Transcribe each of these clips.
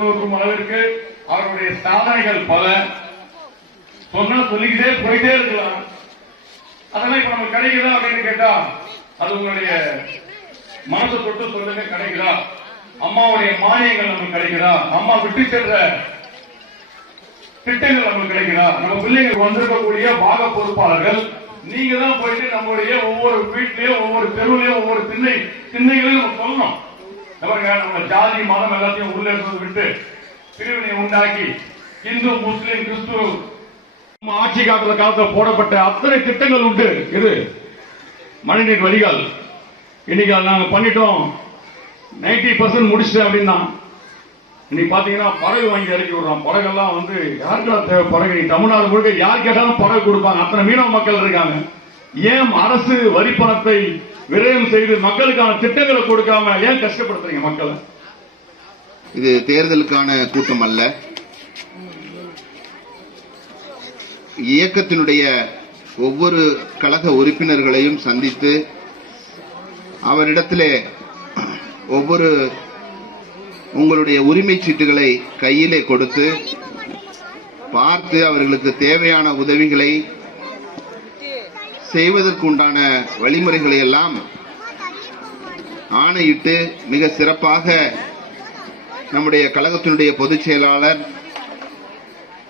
அளவிற்கு அவருடைய சாதனைகள் பல. சொன்னா சொல்லிக்கிட்டே போயிட்டே இருக்கலாம். அதெல்லாம் இப்ப நமக்கு கிடைக்குதா அப்படின்னு கேட்டா அது உங்களுடைய மனசை தொட்டு சொல்லுங்க கிடைக்குதா? அம்மாவுடைய மானியங்கள் நமக்கு கிடைக்குதா? அம்மா விட்டு சென்ற திட்டங்கள் நமக்கு கிடைக்குதா? நம்ம பிள்ளைங்களுக்கு வந்திருக்கக்கூடிய பாக பொறுப்பாளர்கள் நீங்க தான் போயிட்டு நம்மளுடைய ஒவ்வொரு வீட்லயும் ஒவ்வொரு தெருவிலையும் ஒவ்வொரு திண்ணை திண்ணைகளையும் நம்ம சொல்லணும். பாருங்க நம்ம ஜாதி மதம் எல்லாத்தையும் உள்ள இருந்தது விட்டு பிரிவினை உண்டாக்கி இந்து முஸ்லிம் கிறிஸ்துவ ஆட்சி காலத்துல காலத்தில் போடப்பட்ட அத்தனை திட்டங்கள் உண்டு. இது மழைநீர் வரிகள் இன்னைக்கு அதை நாங்க பண்ணிட்டோம். 90% பர்சன்ட் முடிச்சிட்டேன் அப்படின்னா இன்னைக்கு பாத்தீங்கன்னா படகு வாங்கி இறக்கி விடுறோம். படகெல்லாம் வந்து யாருக்கெல்லாம் தேவை படகு? தமிழ்நாடு முழுக்க யார் கேட்டாலும் படகு கொடுப்பாங்க. அத்தனை மீனவ மக்கள் இருக்காங்க. ஏன் அரசு வரி பணத்தை விரயம் செய்து மக்களுக்கான திட்டங்களை கொடுக்காம ஏன் கஷ்டப்படுத்துறீங்க மக்களை? இது தேர்தலுக்கான கூட்டம் அல்ல. இயக்கத்தினுடைய ஒவ்வொரு கழக உறுப்பினர்களையும் சந்தித்து அவரிடத்திலே ஒவ்வொரு உங்களுடைய உரிமை சீட்டுகளை கையிலே கொடுத்து பார்த்து அவர்களுக்கு தேவையான உதவிகளை செய்வதற்குண்டான வழிமுறைகளை எல்லாம் ஆணையிட்டு மிக சிறப்பாக நம்முடைய கழகத்தினுடைய பொதுச் செயலாளர்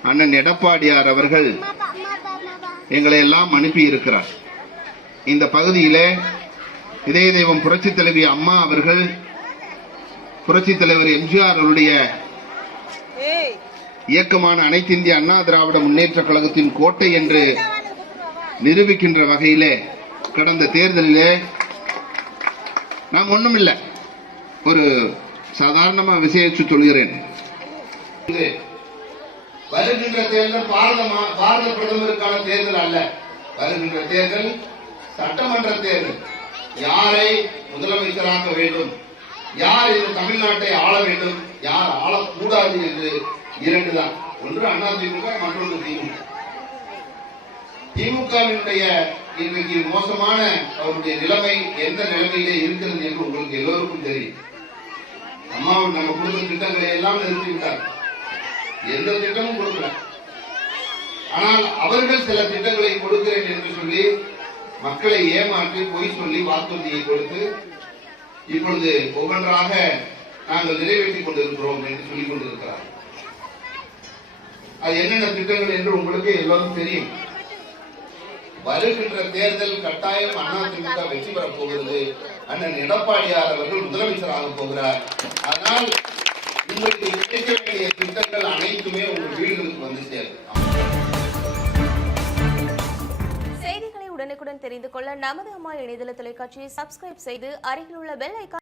அண்ணன் எடப்பாடியார் அவர்கள் எங்களை எல்லாம் அனுப்பி இருக்கிறார் இந்த பகுதியிலே இதய தெய்வம் புரட்சி தலைவி அம்மா அவர்கள் புரட்சி தலைவர் எம்ஜிஆர் அவருடைய இயக்கமான அனைத்து இந்திய அண்ணா திராவிட முன்னேற்ற கழகத்தின் கோட்டை என்று நிரூபிக்கின்ற வகையிலே கடந்த தேர்தலிலே நாம் ஒண்ணுமில்லை. ஒரு சாதாரணமா விசேஷித்து சொல்கிறேன். வருகின்ற தேர்தல் பாரத மா- பாரத பிரதமருக்கான தேர்தல் அல்ல. வருகின்ற தேர்தல் சட்டமன்ற தேர்தல். யாரை முதலமைச்சராக்க வேண்டும்? யார் இந்த தமிழ்நாட்டை ஆள வேண்டும்? யார் ஆளக்கூடாது என்று இரண்டு தான் ஒன்று அதிமுக மற்றொன்று திமுக. திமுகவினுடைய இன்றைக்கு மோசமான அவருடைய நிலைமை எந்த நிலைமையிலே இருக்கிறது என்று உங்களுக்கு எல்லோருக்கும் தெரியும். அம்மா நம்ம கொடுத்த திட்டங்களை எல்லாம் நிறுத்திவிட்டார். எந்த திட்டமும் கொடுக்கல. ஆனால் அவர்கள் சில திட்டங்களை கொடுக்கிறேன் என்று சொல்லி மக்களை ஏமாற்றி பொய் சொல்லி வாக்குறுதியை கொடுத்து இப்பொழுது ஒவ்வொன்றாக நாங்கள் நிறைவேற்றிக் கொண்டிருக்கிறோம் என்று சொல்லிக் கொண்டிருக்கிறார் அது என்னென்ன திட்டங்கள் என்று உங்களுக்கு எல்லோரும் தெரியும். வருகின்ற தேர்தல் கட்டாயம் அதிமுக வெற்றி பெறப் போகிறது. அண்ணன் எடப்பாடியார் அவர்கள் முதலமைச்சராக போகிறார். அதனால் உங்களுக்கு கிடைக்க வேண்டிய திட்டங்கள் அனைத்துமே உங்கள் வீடுகளுக்கு வந்து சேரும். செய்திகளை உடனுக்குடன் தெரிந்து கொள்ள நமது அம்மா இணையதள தொலைக்காட்சியை சப்ஸ்கிரைப் செய்து அருகில் உள்ள பெல் ஐக்கான்